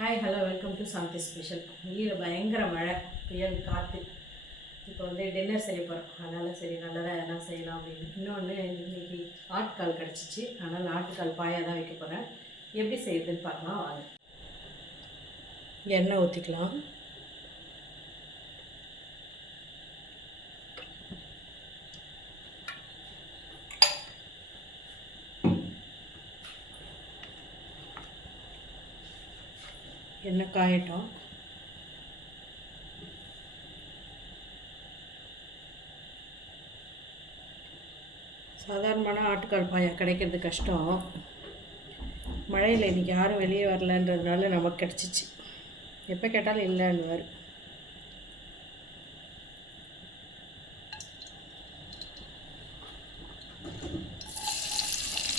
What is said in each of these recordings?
Hi hello welcome to Shanthi special. வெளியில் பயங்கர மழை, புயல், காற்று. இப்போ டின்னர் செய்ய போகிறோம். அதனால் சரி நல்லதாக எதனா செய்யலாம் அப்படின்னு. இன்னொன்று இன்றைக்கி ஆட்டுக்கால் கிடச்சிச்சு, அதனால் ஆட்டுக்கால் பாயாக தான் வைக்க போகிறேன். எப்படி செய்யுதுன்னு பார்க்கலாம் வாங்க. எண்ணெய் ஊற்றிக்கலாம். எண்ணெய் காயட்டும். சாதாரணமான ஆட்டுக்கால் பாயா கிடைக்கிறது கஷ்டம். மழையில் இன்றைக்கி யாரும் வெளியே வரலன்றதுனால நமக்கு கிடச்சிச்சு. எப்போ கேட்டாலும் இல்லைன்னுவார்.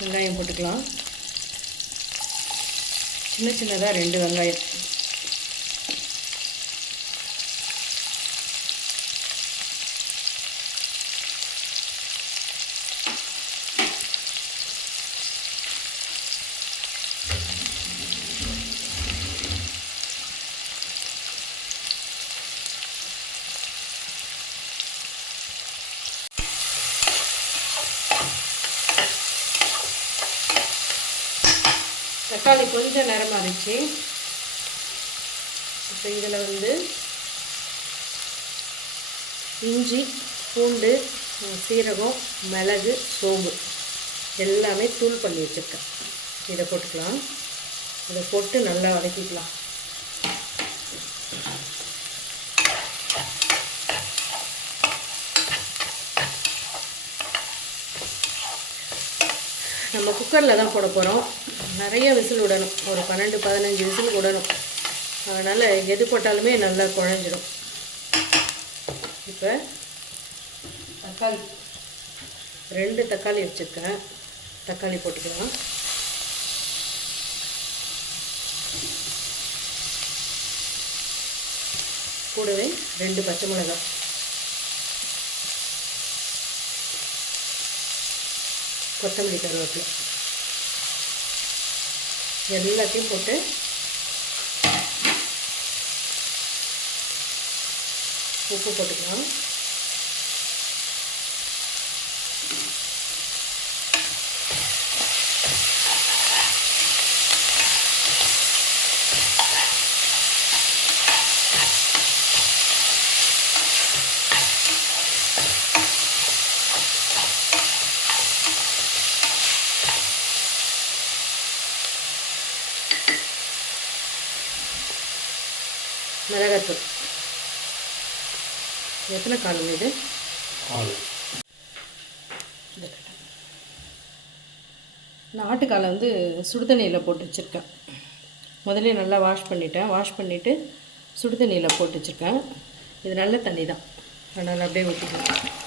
வெங்காயம் போட்டுக்கலாம். சின்ன சின்னதாக 2 வெங்காயம். தக்காளி கொஞ்சம் நேரமாகிடுச்சு. இப்போ இதில் இஞ்சி, பூண்டு, சீரகம், மிளகு, சோம்பு எல்லாமே தூள் பண்ணி வச்சுருக்கேன். இதை போட்டுக்கலாம். இதை போட்டு நல்லா வதக்கிக்கலாம். நம்ம குக்கரில் தான் போட போகிறோம். நிறைய விசில் விடணும். ஒரு 12-15 விசில் விடணும். அதனால் எது போட்டாலுமே நல்லா குழஞ்சிடும். இப்போ தக்காளி 2 தக்காளி வச்சுருக்கேன். தக்காளி போட்டுக்கலாம். கூடவே 2 பச்சை மிளகாய், கொத்தமல்லி, கருவேப்பிலை எல்லாத்தையும் போட்டு உப்பு போட்டுக்கலாம். மிளகாத்தூள் எத்தனை காலம் இது? நான் ஆட்டுக்காலை சுடுதண்ணியில் போட்டு வச்சுருக்கேன். முதல்ல நல்லா வாஷ் பண்ணிவிட்டு சுடுதண்ணியில் போட்டு வச்சுருக்கேன். இது நல்ல தண்ணி தான், அதனால் அப்படியே ஊற்றிக்கலாம்.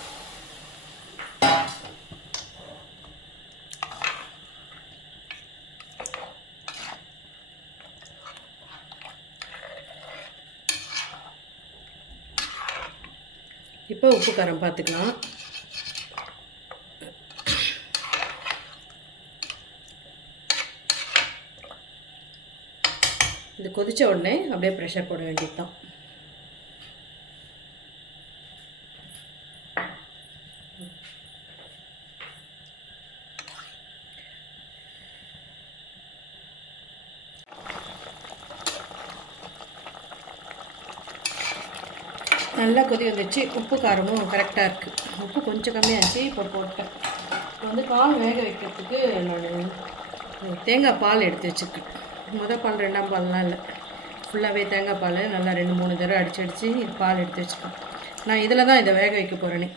இப்போ உப்பு காரம் பார்த்துக்கலாம். இது கொதித்த உடனே அப்படியே ப்ரெஷர் போட வேண்டியது தான். நல்லா கொதி வந்துச்சு. உப்பு காரமும் கரெக்டாக இருக்குது. உப்பு கொஞ்சம் கம்மியாச்சு. இப்போ போட்டேன். இப்போ பால் வேக வைக்கிறதுக்கு நான் தேங்காய் பால் எடுத்து வச்சுருக்கேன். பால் 2ஆம் பால்லாம் இல்லை, ஃபுல்லாகவே தேங்காய் பால் நல்லா 2-3 தடவை அடித்து பால் எடுத்து வச்சுருக்கேன். நான் இதில் தான் இதை வேக வைக்க போகிறேனே.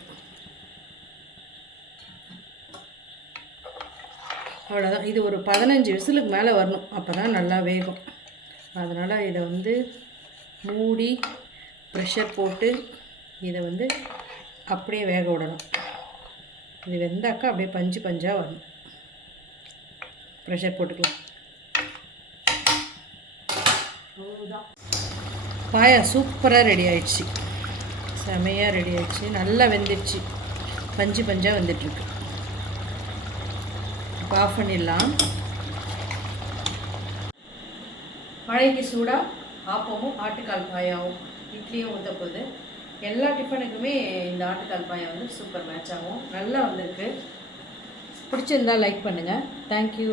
அவ்வளோதான். இது ஒரு 15 விசிலுக்கு மேலே வரணும், அப்போ தான் நல்லா வேகும். அதனால் இதை மூடி ப்ரெஷர் போட்டு இதை அப்படியே வேக விடணும். இது வெந்தாக்கா அப்படியே பஞ்சு பஞ்சாக வரணும். ப்ரெஷர் போட்டுக்கலாம். பாயா சூப்பராக ரெடி ஆயிடுச்சு. செமையாக ரெடி ஆயிடுச்சு. நல்லா வெந்துடுச்சு. பஞ்சு பஞ்சாக வந்துட்டுருக்கு. இப்போ ஆஃப் பண்ணிடலாம். மழைக்கு சூடாக ஆப்பமும் ஆட்டுக்கால் பாயாவும் இட்லியும் ஊற்ற போகுது. எல்லா டிஃபனுக்குமே இந்த ஆட்டுக்கால் பாயா வந்து சூப்பர் மேட்ச் ஆகும். நல்லா வந்திருக்கு. பிடிச்சிருந்தால் லைக் பண்ணுங்கள். தேங்க்யூ.